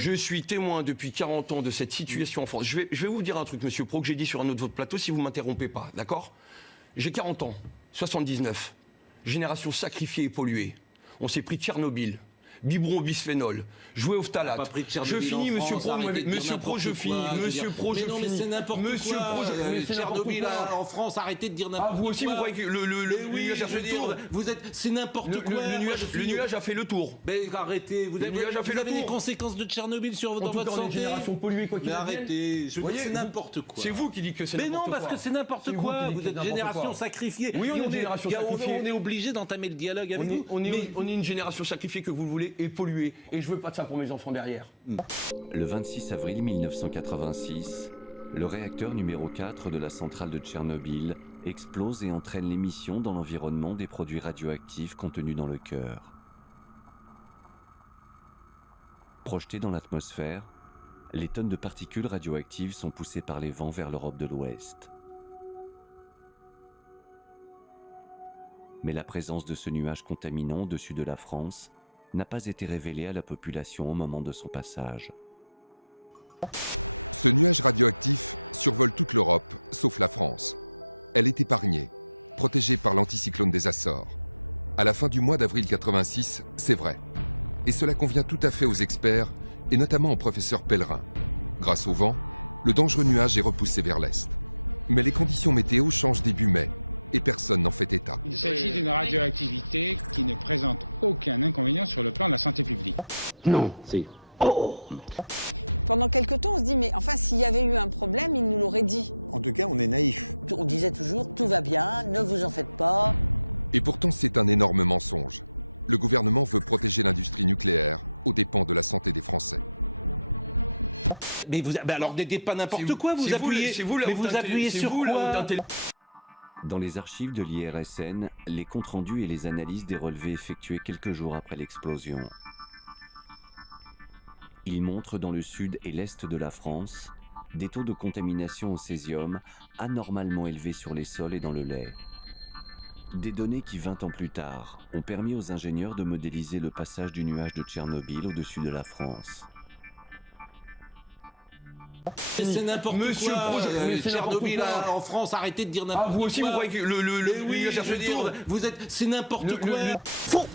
Je suis témoin depuis 40 ans de cette situation en France. Je vais vous dire un truc, monsieur Pro, que j'ai dit sur un autre de votre plateau, si vous ne m'interrompez pas, d'accord? J'ai 40 ans, 79, génération sacrifiée et polluée. On s'est pris Tchernobyl, biberon au bisphénol, joué au phtalate. Je finis, monsieur Pro, monsieur Pro, je finis. Monsieur Pro, je finis. Mais c'est n'importe quoi. Tchernobyl en France, arrêtez de dire n'importe quoi. Vous aussi, vous croyez que le nuage a fait le tour? C'est n'importe quoi. Le nuage a fait le tour. Mais arrêtez, vous avez les conséquences de Tchernobyl dans votre santé. Génération polluée, quoi qu'il arrive. Arrêtez, c'est n'importe quoi. C'est vous qui dites que c'est n'importe quoi. Mais non, parce que c'est n'importe quoi. Vous êtes une génération sacrifiée. Oui, on est une génération sacrifiée. On est obligé d'entamer le dialogue avec vous. On est une génération sacrifiée, que vous le voulez, et polluée. Et je veux pas de ça pour mes enfants derrière. Le 26 avril 1986, le réacteur numéro 4 de la centrale de Tchernobyl explose et entraîne l'émission dans l'environnement des produits radioactifs contenus dans le cœur. Projetés dans l'atmosphère, les tonnes de particules radioactives sont poussées par les vents vers l'Europe de l'Ouest. Mais la présence de ce nuage contaminant au-dessus de la France n'a pas été révélée à la population au moment de son passage. Ce nuage radioactif survole toute l'Europe, sauf la France. Elle est épargnée, protégée par l'anticyclone des Açores. À la fin du mois d'avril 86, c'est vrai. Et cela convient tout à fait aux experts, et notamment au professeur Pellerin. Grâce au vent, le dangereux nuage est repoussé vers l'est. Mais les conditions météo changent début mai, et personne n'en fait état. Il s'agit d'une radioactivité qui ne présente aucun inconvénient sur le plan de la santé publique. Non. Si. Oh. Pendant quelque temps, on se dit, mais enfin, s'il y avait eu un problème, il nous l'aurait dit. En tout cas, on est naïf. On disait toujours, tout va bien, ne vous en faites pas. Et pourtant, c'est un énorme mensonge. Le gouvernement veut protéger l'industrie nucléaire aux dépens de la santé des Français. Mais alors, n'aidez pas n'importe quoi, vous appuyez sur quoi? Dans les archives de l'IRSN, les comptes rendus et les analyses des relevés effectués quelques jours après l'explosion. Ils montrent dans le sud et l'est de la France des taux de contamination au césium anormalement élevés sur les sols et dans le lait. Des données qui, 20 ans plus tard, ont permis aux ingénieurs de modéliser le passage du nuage de Tchernobyl au-dessus de la France. C'est n'importe quoi. Tchernobyl en France, arrêtez de dire n'importe quoi. Vous aussi, vous croyez que le nuage a fait le tour? C'est n'importe quoi. Faux.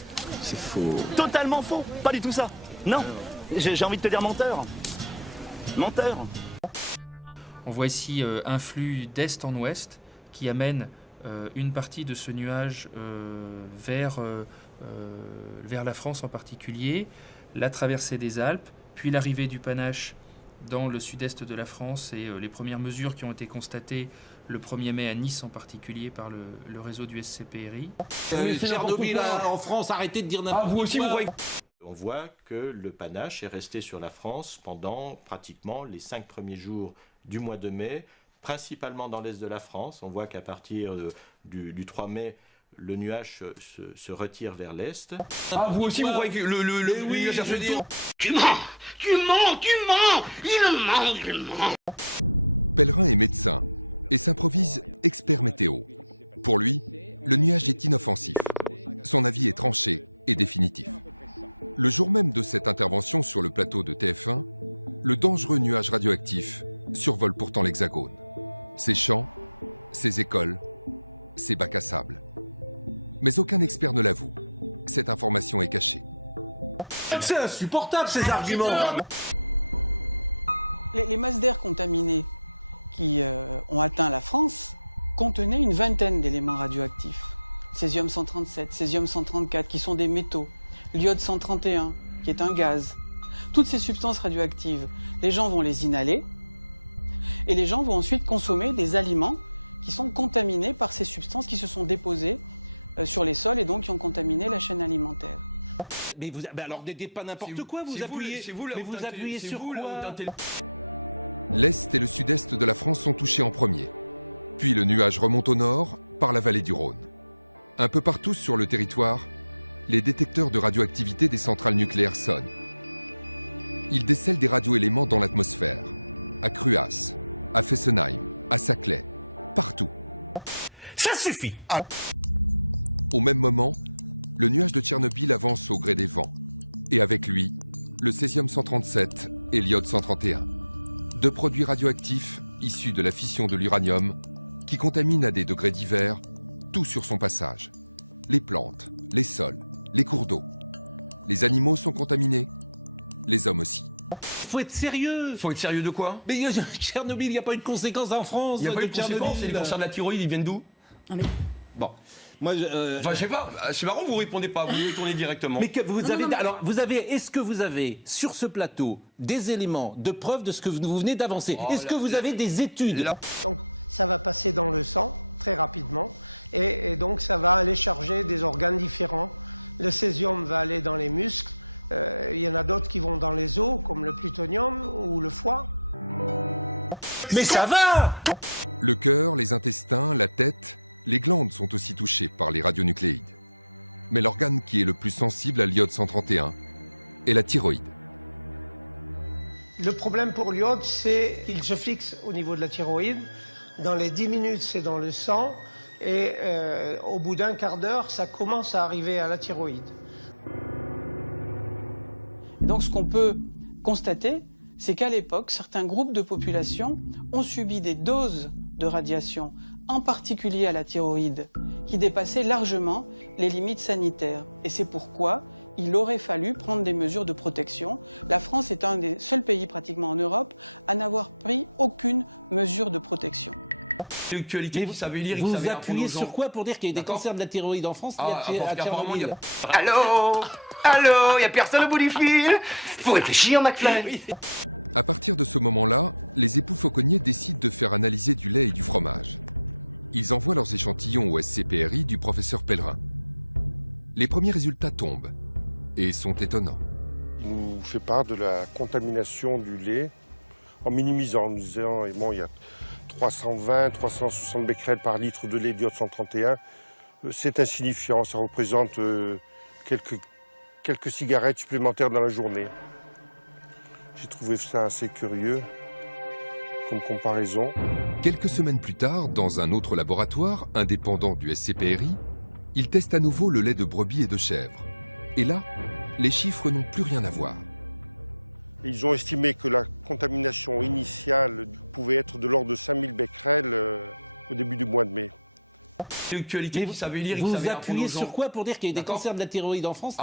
C'est faux. Totalement faux. Pas du tout ça. Non. J'ai envie de te dire menteur. Menteur. On voit ici un flux d'est en ouest qui amène une partie de ce nuage vers la France en particulier, la traversée des Alpes, puis l'arrivée du panache dans le sud-est de la France et les premières mesures qui ont été constatées le 1er mai à Nice en particulier par le réseau du SCPRI. Tchernobyl en France, arrêtez de dire n'importe quoi. Vous aussi, vous croyez... On voit que le panache est resté sur la France pendant pratiquement les 5 premiers jours du mois de mai, principalement dans l'est de la France. On voit qu'à partir du 3 mai, le nuage se retire vers l'est. Vous aussi, vous croyez que le nuage a fait le tour? Tu mens. Il ment. Pellerin est médecin et s'improvise expert météo. Pour lui, le nuage est inoffensif. Son avis est tranché et définitif. Le jour même de cette intervention sur le plateau de TF1, le dangereux nuage radioactif survole pourtant l'Hexagone. Ses champs, ses écoles, ses bacs à sable. Mais aucun expert ne l'avoue. Cette information est cachée. C'est insupportable ces arguments. Les masses d'air contaminées qui ont atteint la France contenaient une vingtaine d'éléments radioactifs. Césium 137, césium 134 qui sont des métaux, l'iode 131 qui est un gaz. Toutes ces substances radioactives, les gens vont les inhaler et les gens vont ensuite consommer des aliments qui sont contaminés par ces substances qui se sont déposées sur les sols et donc qui ont contaminé la chaîne alimentaire. Mais alors n'aidez pas n'importe quoi, vous appuyez sur quoi? L'Est et le Sud-Est de la France sont touchés en premier. Puis le nuage remonte au nord par la vallée du Rhône. Un peu partout sur le territoire, les détecteurs de radioactivité des centrales nucléaires sonnent. Ils décèlent des radioéléments dans l'atmosphère, à Cruas, à Fessenheim, à Saclay, partout. Ça suffit. Au même moment, le nuage de Tchernobyl avance au gré des vents. Et avec lui, le césium 137 et l'iode 131. Deux produits radioactifs issus de la fission de l'uranium qui contaminent à des degrés divers tout sur son passage. Les plantes, les sols, les cours d'eau. Les animaux sont contaminés, les hommes aussi. Faut être sérieux. Faut être sérieux de quoi? Mais Tchernobyl, il n'y a pas eu de conséquences en France. Il n'y a pas eu de conséquences, et les cancers de la thyroïde, ils viennent d'où? Bon. Moi, enfin, je sais pas, c'est marrant, vous répondez pas, vous retournez directement. Mais que vous avez, alors, est-ce que vous avez, sur ce plateau, des éléments de preuve de ce que vous venez d'avancer? Est-ce que vous avez des études? Donc, ça va passer dans le sang, très rapidement, et donc ça va aller charger des organes différents. Le césium va aller dans les muscles, il y en a d'autres qui vont dans les os, comme le plutonium ou le foie. Mais ça va! Le cœur, les intestins, la tête, les glandes sont aussi touchées par les radionucléides. Mais l'organe qui est le plus sensible à l'iode 131 est la thyroïde. Le problème pour l'iode, c'est qu'il se fixe au niveau de la thyroïde. Dans les 10 minutes, c'est dans le sang. Et au bout d'un quart d'heure, ça commence à arriver à la thyroïde. Donc ce qu'on peut constater, c'est qu'à l'époque, certains groupes de population ont subi des doses de radiation, en particulier à la thyroïde, qui dépassaient largement les limites sanitaires. Et c'est pourquoi il aurait fallu prendre des mesures de protection. La France est un des seuls pays pratiquement en Europe à n'avoir pris aucune mesure de protection. Vous appuyez sur quoi pour dire qu'il y a des cancers de la thyroïde en France? Allô? Allô? Y a personne au bout du fil? Faut réfléchir, McFly. À partir de ce moment-là, les époux Fauconnier décident de faire analyser du lait et du fromage. Ils envoient leurs échantillons au SCPRI du professeur Pellerin. Les premiers résultats tombent et sont étonnants. Il nous fait part de la contamination du lait en minimisant, en nous disant bon, il y a 320, 360 becquerels par litre de lait d'iode 131. C'est insignifiant, ça représente quelques cigarettes supplémentaires dans la journée. J'ai trouvé ça assez curieux comme comparaison. Quelques semaines plus tard, dans un autre laboratoire, indépendant du SCPRI, ils testent à nouveau le lait de brebis et de chèvre. Et là, les chiffres n'ont plus rien à voir. Ils ont estimé que la contamination initiale pouvait être de l'ordre de 5000 becquerels au début du mois de mai. Vous appuyez sur quoi pour dire qu'il y a des cancers de la thyroïde en France?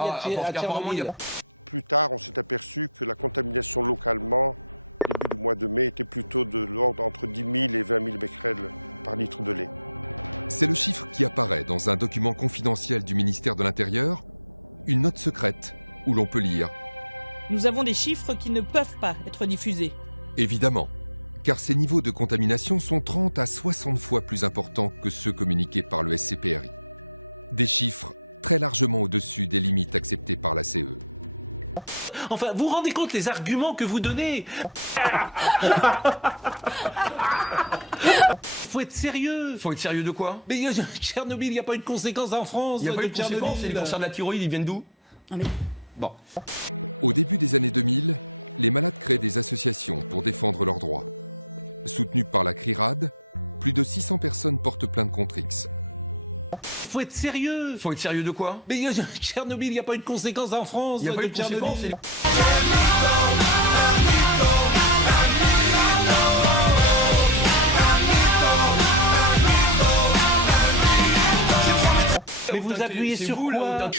Plus tard, on s'est aperçu que la contamination localement, au début du mois de mai, était plutôt de l'ordre entre 10 000 et 20 000 becquerels par litre de lait. C'est le chiffre qui apparaît dans un document confidentiel du ministère de l'Intérieur, une note secrète où l'on peut lire « Nous avons des chiffres qui ne peuvent pas être diffusés. » Évidemment, car ces niveaux de contamination sont 30 à 60 fois plus importants que ceux communiqués par le SCPRI. Des chiffres très largement au-dessus des limites acceptées par la CE. Enfin, vous vous rendez compte les arguments que vous donnez? Faut être sérieux. Faut être sérieux de quoi? Mais Tchernobyl, il n'y a pas eu de conséquences en France. Il n'y a pas eu de conséquences, et les cancers de la thyroïde, ils viennent d'où? Bon. Au début des années 2000, les malades créent des associations pour défendre leurs droits. Soutenues par la CRIRAD, plus de 600 personnes portent plainte contre X. Faut être sérieux. Faut être sérieux de quoi? Mais Tchernobyl, il n'y a pas eu de conséquences en France. Il n'y a pas eu de conséquences. Mais vous appuyez sur quoi?